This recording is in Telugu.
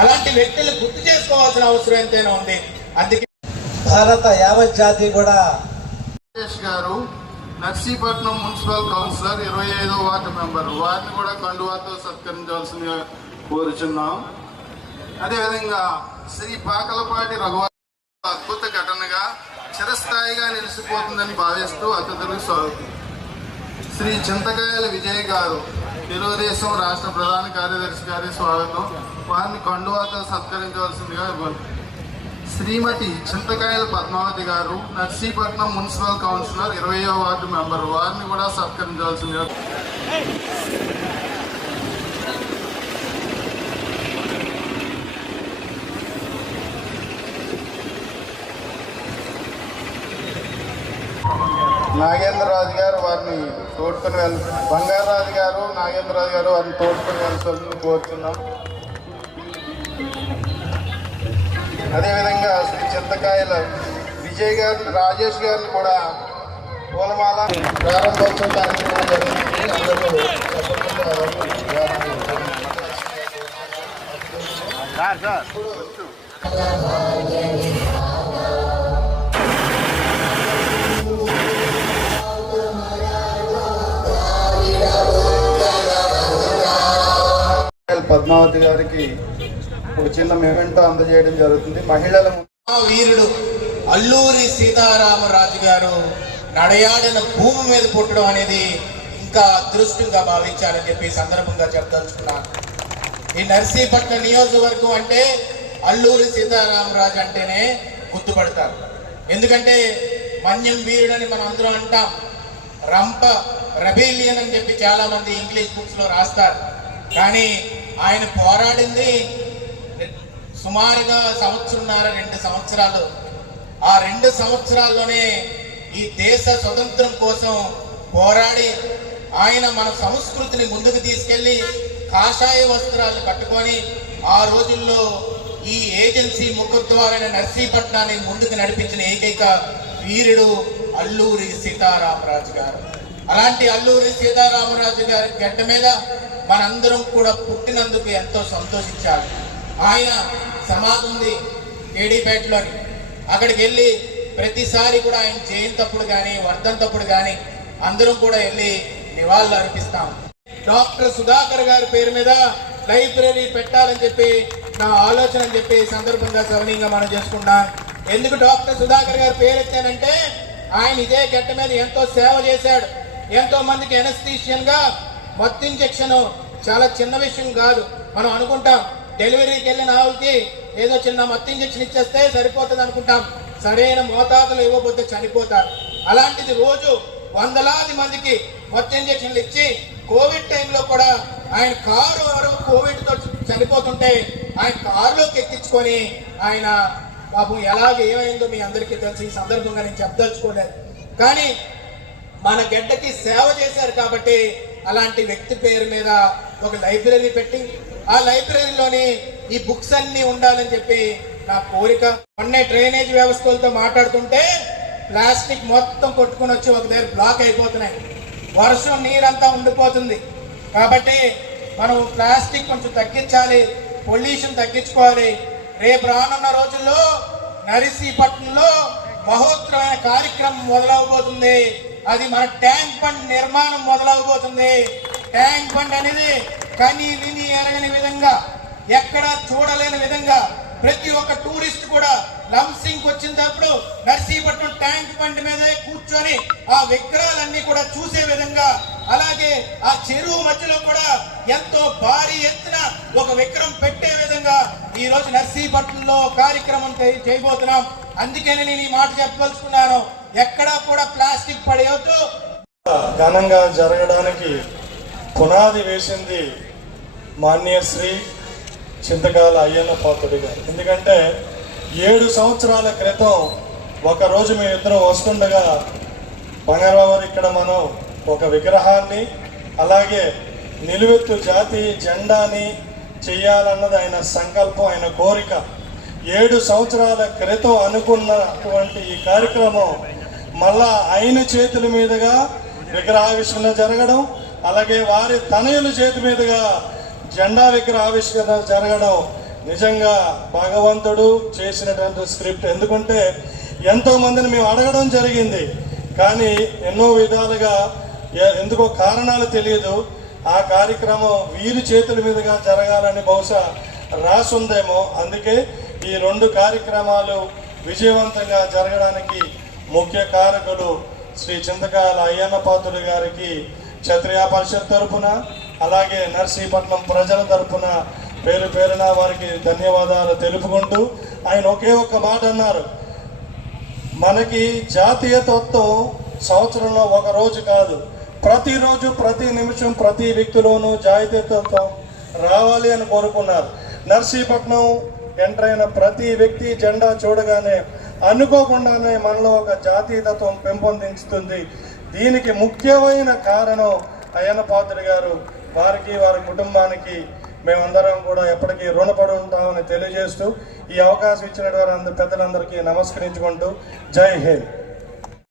అలాంటి వ్యక్తులు గుర్తు చేసుకోవాల్సిన అవసరం ఎంతైనా ఉంది. అందుకే భారత యావత్ జాతి కూడా గారు నర్సీపట్నం మున్సిపల్ కౌన్సిలర్ ఇరవై ఐదో వార్డు మెంబర్. వారిని కూడా కండువాతో సత్కరించవలసిందిగా కోరుచున్నాం. అదేవిధంగా శ్రీ పాకలపాటి రఘువ అద్భుత ఘటనగా చిరస్థాయిగా నిలిచిపోతుందని భావిస్తూ అతిథులకు స్వాగతం. శ్రీ చింతకాయల విజయ్ గారు తెలుగుదేశం రాష్ట్ర ప్రధాన కార్యదర్శి గారి స్వాగతం. వారిని కండువాతో సత్కరించవలసిందిగా శ్రీమతి చింతకాయల పద్మావతి గారు నర్సీపట్నం మున్సిపల్ కౌన్సిలర్ ఇరవయో వార్డు మెంబర్. వారిని కూడా సత్కరించవలసిందిగా నాగేంద్రరాజు గారు వారిని తోడుకొని వెళ్ బంగారాజు గారు నాగేంద్రరాజు గారు వారిని తోడుకొని వెళ్తుందని కోరుతున్నాం అదేవిధంగా శ్రీ చింతకాయల విజయ్ గారు రాజేష్ గారిని కూడా పూలమాల ప్రారంభోత్సవ కార్యక్రమం పద్మావతి గారికి ఒక చిన్న మెమెంటో అందజేయడం జరుగుతుంది. మహిళల వీరుడు అల్లూరి సీతారామరాజు గారు నడయాడిన భూమి మీద పుట్టడం అనేది ఇంకా అదృష్టంగా భావించాలని చెప్పి సందర్భంగా చెప్పదలుచుకున్నాను ఈ నర్సీపట్నం నియోజకవర్గం అంటే అల్లూరి సీతారామరాజు అంటేనే గుర్తుపడతారు. ఎందుకంటే మన్యం వీరుడని మనం అందరం అంటాం. రంప రబీలియన్ అని చెప్పి చాలా మంది ఇంగ్లీష్ బుక్స్లో రాస్తారు. కానీ ఆయన పోరాడింది సుమారుగా సంవత్సరంన్నర రెండు సంవత్సరాలు. ఆ రెండు సంవత్సరాల్లోనే ఈ దేశ స్వతంత్రం కోసం పోరాడి ఆయన మన సంస్కృతిని ముందుకు తీసుకెళ్ళి కాషాయ వస్త్రాలు కట్టుకొని ఆ రోజుల్లో ఈ ఏజెన్సీ ముఖద్వారైన నర్సీపట్నాన్ని ముందుకు నడిపించిన ఏకైక వీరుడు అల్లూరి సీతారామరాజు గారు. అలాంటి అల్లూరి సీతారామరాజు గారి గడ్డ మీద మనందరం కూడా పుట్టినందుకు ఎంతో సంతోషించాలి. ఆయన సమాధి ఉంది కేడీపేటలోని అక్కడికి వెళ్ళి ప్రతిసారి కూడా ఆయన జయంతప్పుడు కానీ వర్ధంతప్పుడు కానీ అందరం కూడా వెళ్ళి నివాళులు అర్పిస్తాం. డాక్టర్ సుధాకర్ గారి పేరు మీద లైబ్రరీ పెట్టాలని చెప్పి నా ఆలోచన అని చెప్పి సందర్భంగా సవనీయంగా మనం చేసుకుంటాం. ఎందుకు డాక్టర్ సుధాకర్ గారి పేరు ఎత్తానంటే ఆయన ఇదే గట్ట మీద ఎంతో సేవ చేశాడు. ఎంతో మందికి ఎనస్థీషియన్గా మత్తు ఇంజక్షన్ చాలా చిన్న విషయం కాదు. మనం అనుకుంటాం డెలివరీకి వెళ్ళిన ఆవులకి ఏదో చిన్న మత్తు ఇంజక్షన్ ఇచ్చేస్తే సరిపోతుంది అనుకుంటాం. సరైన మోతాదులు ఇవ్వబోతే చనిపోతారు. అలాంటిది రోజు వందలాది మందికి మత్తు ఇంజెక్షన్లు ఇచ్చి కోవిడ్ టైంలో కూడా ఆయన కారు వరకు కోవిడ్తో చనిపోతుంటే ఆయన కారులోకి ఎక్కించుకొని ఆయన పాపం ఎలాగ ఏమైందో మీ అందరికీ తెలిసి. ఈ సందర్భంగా నేను చెప్పదలుచుకోలేదు. కానీ మన గడ్డకి సేవ చేశారు కాబట్టి అలాంటి వ్యక్తి పేరు మీద ఒక లైబ్రరీ పెట్టి ఆ లైబ్రరీలోని ఈ బుక్స్ అన్ని ఉండాలని చెప్పి నా కోరిక. మొన్నే డ్రైనేజ్ వ్యవస్థలతో మాట్లాడుతుంటే ప్లాస్టిక్ మొత్తం కొట్టుకుని వచ్చి ఒక దగ్గర బ్లాక్ అయిపోతున్నాయి. వర్షం నీరంతా ఉండిపోతుంది. కాబట్టి మనం ప్లాస్టిక్ కొంచెం తగ్గించాలి పొల్యూషన్ తగ్గించుకోవాలి. రేపు రానున్న రోజుల్లో నరిసీపట్నంలో మహోత్తరమైన కార్యక్రమం మొదలవబోతుంది. అది మన ట్యాంక్ బండ్ నిర్మాణం మొదలవబోతుంది. ట్యాంక్ బండ్ అనేది కని విని ఎరగని విధంగా ఎక్కడ చూడలేని విధంగా ప్రతి ఒక్క టూరిస్ట్ కూడా లంసింగ్ వచ్చినప్పుడు నర్సీపట్నం ట్యాంక్ బండ్ మీదే కూర్చొని ఆ విగ్రహాలన్నీ కూడా చూసే విధంగా అలాగే ఆ చెరువు మధ్యలో కూడా ఎంతో భారీ ఎత్తున ఒక విగ్రహం పెట్టే విధంగా ఈ రోజు నర్సీపట్నంలో కార్యక్రమం చేయబోతున్నాం. అందుకని నేను ఈ మాట చెప్పదలుచుకున్నాను. ఎక్కడా కూడా ప్లాస్టిక్ పడేయొద్దు. ఘనంగా జరగడానికి పునాది వేసింది మాన్యశ్రీ చింతకాల అయ్యన్న పాత్రుడి గారు. ఎందుకంటే ఏడు సంవత్సరాల క్రితం ఒకరోజు మేమిద్దరం వస్తుండగా బంగారావు ఇక్కడ మనం ఒక విగ్రహాన్ని అలాగే నిలువెత్తు జాతీయ జెండాని చేయాలన్నది ఆయన సంకల్పం ఆయన కోరిక. ఏడు సంవత్సరాల క్రితం అనుకున్నటువంటి ఈ కార్యక్రమం మళ్ళా ఆయన చేతుల మీదుగా విగ్రహావిష్కరణ జరగడం అలాగే వారి తనయుల చేతి మీదుగా జెండా విగ్రహావిష్కరణ జరగడం నిజంగా భగవంతుడు చేసినటువంటి స్క్రిప్ట్. ఎందుకంటే ఎంతో మందిని మేము అడగడం జరిగింది కానీ ఎన్నో విధాలుగా ఎందుకో కారణాలు తెలియదు. ఆ కార్యక్రమం వీరి చేతుల మీదుగా జరగాలని బహుశా రాసుందేమో. అందుకే ఈ రెండు కార్యక్రమాలు విజయవంతంగా జరగడానికి ముఖ్య కారకులు శ్రీ చింతకాయల అయ్యన్న పాత్రుడు గారికి క్షత్రియ పరిషత్ తరపున అలాగే నర్సీపట్నం ప్రజల తరఫున పేరు పేరున వారికి ధన్యవాదాలు తెలుపుకుంటూ ఆయన ఒకే ఒక్క మాట అన్నారు. మనకి జాతీయతత్వం సంవత్సరంలో ఒక రోజు కాదు. ప్రతిరోజు ప్రతి నిమిషం ప్రతి వ్యక్తిలోనూ జాతీయతత్వం రావాలి అని కోరుకున్నారు. నర్సీపట్నం ఎంటర్ అయిన ప్రతి వ్యక్తి జెండా చూడగానే అనుకోకుండానే మనలో ఒక జాతీయతత్వం పెంపొందించుతుంది. దీనికి ముఖ్యమైన కారణం అయ్యన పాత్రుడు గారు వారికి వారి కుటుంబానికి మేమందరం కూడా ఎప్పటికీ రుణపడి ఉంటామని తెలియజేస్తూ ఈ అవకాశం ఇచ్చిన వారందరూ పెద్దలందరికీ నమస్కరించుకుంటూ జై హింద్.